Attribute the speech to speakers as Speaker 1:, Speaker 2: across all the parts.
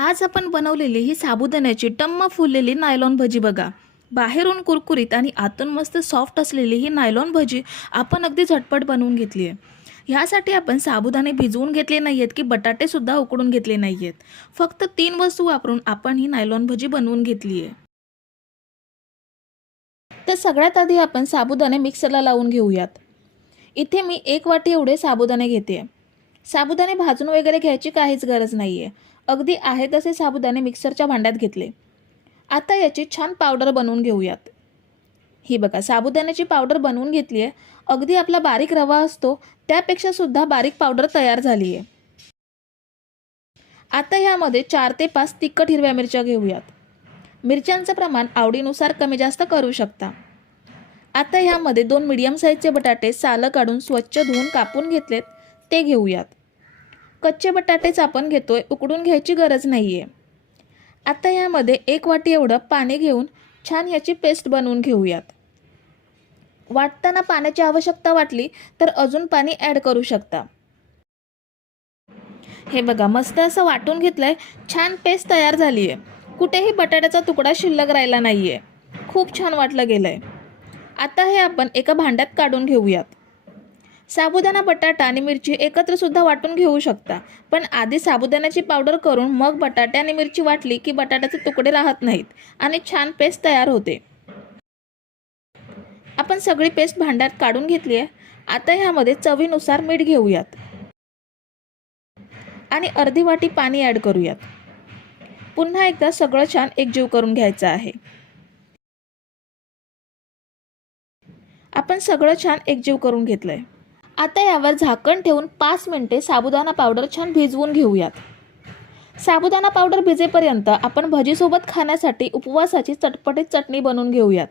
Speaker 1: आज आपण बनवलेली ही साबुदाण्याची टम्म फुललेली नायलॉन भजी बघा. बाहेरून कुरकुरीत आणि आतून मस्त सॉफ्ट असलेली ही नायलॉन भजी आपण अगदी झटपट बनवून घेतली आहे. ह्यासाठी आपण साबुदाणे भिजवून घेतले नाही आहेत की बटाटेसुद्धा उकडून घेतले नाही आहेत फक्त तीन वस्तू वापरून आपण ही नायलॉन भजी बनवून घेतली आहे. तर सगळ्यात आधी आपण साबुदाणे मिक्सरला लावून घेऊयात. इथे मी एक वाटी एवढे साबुदाणे घेते. साबुदाणे भाजून वगैरे घ्यायची काहीच गरज नाही आहे अगदी आहे तसे साबुदाणे मिक्सरच्या भांड्यात घेतले. आता याची छान पावडर बनवून घेऊयात. ही बघा साबुदाण्याची पावडर बनवून घेतली आहे अगदी आपला बारीक रवा असतो त्यापेक्षा सुद्धा बारीक पावडर तयार झाली आहे आता ह्यामध्ये चार ते पाच तिखट हिरव्या मिरच्या घेऊयात. मिरच्यांचं प्रमाण आवडीनुसार कमी जास्त करू शकता. आता ह्यामध्ये दोन मिडियम साईजचे बटाटे सालं काढून स्वच्छ धुवून कापून घेतलेत. ते घेऊयात. कच्चे बटाटेच आपण घेतो आहे उकडून घ्यायची गरज नाही आहे आता यामध्ये एक वाटी एवढं पाणी घेऊन छान ह्याची पेस्ट बनवून घेऊयात. वाटताना पाण्याची आवश्यकता वाटली तर अजून पाणी ॲड करू शकता. हे बघा मस्त असं वाटून घेतलंय छान पेस्ट तयार झाली आहे कुठेही बटाट्याचा तुकडा शिल्लक राहिला नाही आहे खूप छान वाटलं गेलं आहे आता हे आपण एका भांड्यात काढून घेऊयात. साबुदाणा बटाटा आणि मिरची एकत्र सुद्धा वाटून घेऊ शकता. पण आधी साबुदाण्याची पावडर करून मग बटाटे आणि मिरची वाटली की बटाट्याचे तुकडे राहत नाहीत आणि छान पेस्ट तयार होते. आपण सगळी पेस्ट भांड्यात काढून घेतली आहे. आता ह्यामध्ये चवीनुसार मीठ घेऊयात. आणि अर्धी वाटी पाणी ॲड करूयात. पुन्हा एकदा सगळं छान एकजीव करून घ्यायचं आहे. आपण सगळं छान एकजीव करून घेतलंय. आता यावर झाकण ठेवून पाच मिनिटे साबुदाणा पावडर छान भिजवून घेऊयात. साबुदाणा पावडर भिजेपर्यंत आपण भजीसोबत खाण्यासाठी उपवासाची चटपटीत चटणी बनवून घेऊयात.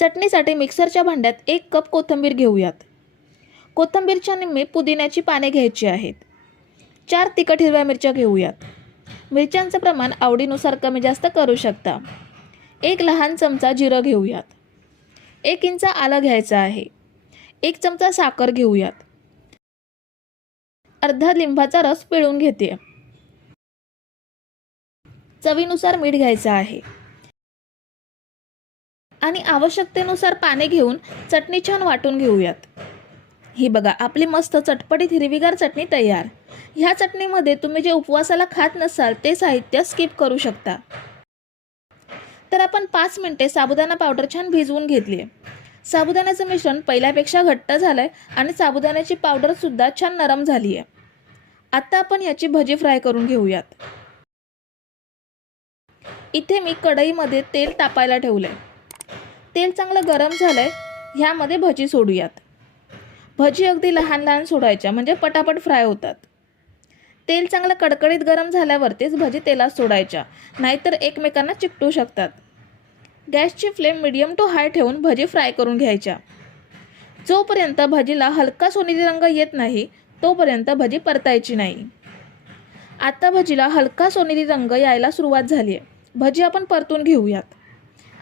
Speaker 1: चटणीसाठी मिक्सरच्या भांड्यात एक कप कोथिंबीर घेऊयात. कोथिंबीरच्या निम्मे पुदिन्याची पाने घ्यायची आहेत. चार तिखट हिरव्या मिरच्या घेऊयात. मिरच्यांचं प्रमाण आवडीनुसार कमी जास्त करू शकता. एक लहान चमचा जिरं घेऊयात. एक इंच आलं घ्यायचं आहे. एक चमचा साखर घेऊयात. अर्धा लिंबाचा रस पिळून घेते. चवीनुसार मीठ घ्यायचं आहे. आणि आवश्यकतेनुसार पाने घेऊन चटणी छान वाटून घेऊयात. ही बघा आपली मस्त चटपटीत हिरवीगार चटणी तयार. ह्या चटणीमध्ये तुम्ही जे उपवासाला खात नसाल ते साहित्य स्किप करू शकता. तर आपण पाच मिनटे साबुदाणा पावडर छान भिजवून घेतली आहे साबुदाण्याचं मिश्रण पहिल्यापेक्षा घट्ट झालं आहे आणि साबुदाण्याची पावडरसुद्धा छान नरम झाली आहे आत्ता आपण याची भजी फ्राय करून घेऊयात. इथे मी कढईमध्ये तेल तापायला ठेवलं आहे तेल चांगलं गरम झालं आहे ह्यामध्ये भजी सोडूयात. भजी अगदी लहान लहान सोडायच्या म्हणजे पटापट फ्राय होतात. तेल चांगलं कडकडीत गरम झाल्यावरतीच भजी तेलात सोडायच्या नाहीतर एकमेकांना चिकटू शकतात. गॅसची फ्लेम मिडियम टू हाय ठेवून भजी फ्राय करून घ्यायच्या. जोपर्यंत भजीला हलका सोनेरी रंग येत नाही तोपर्यंत भजी परतायची नाही. आता भजीला हलका सोनेरी रंग यायला सुरुवात झाली आहे भजी आपण परतून घेऊयात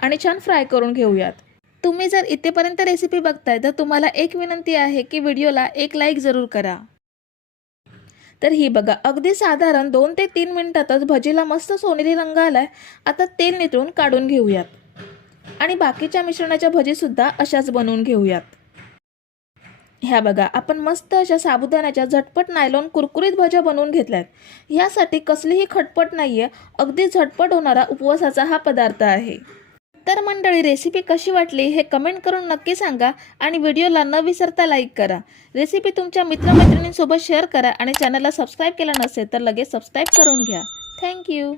Speaker 1: आणि छान फ्राय करून घेऊयात. तुम्ही जर इथेपर्यंत रेसिपी बघताय तर तुम्हाला एक विनंती आहे की व्हिडिओला एक लाईक जरूर करा. तर ही बघा अगदी साधारण दोन ते तीन मिनिटातच भजीला मस्त सोनेरी रंग आलाय. आता तेल नितळून काढून घेऊयात. आणि बाकीच्या मिश्रणाच्या भजीसुद्धा अशाच बनवून घेऊयात. ह्या बघा आपण मस्त अशा साबुदाण्याच्या झटपट नायलॉन कुरकुरीत भज्या बनवून घेतल्यात. ह्यासाठी कसलीही खटपट नाही आहे अगदी झटपट होणारा उपवासाचा हा पदार्थ आहे. तर मंडळी रेसिपी कशी वाटली हे कमेंट करून नक्की सांगा आणि व्हिडिओला न विसरता लाईक करा. रेसिपी तुमच्या मित्रमैत्रिणींसोबत शेअर करा आणि चॅनलला सबस्क्राईब केला नसेल तर लगेच सबस्क्राईब करून घ्या. थँक्यू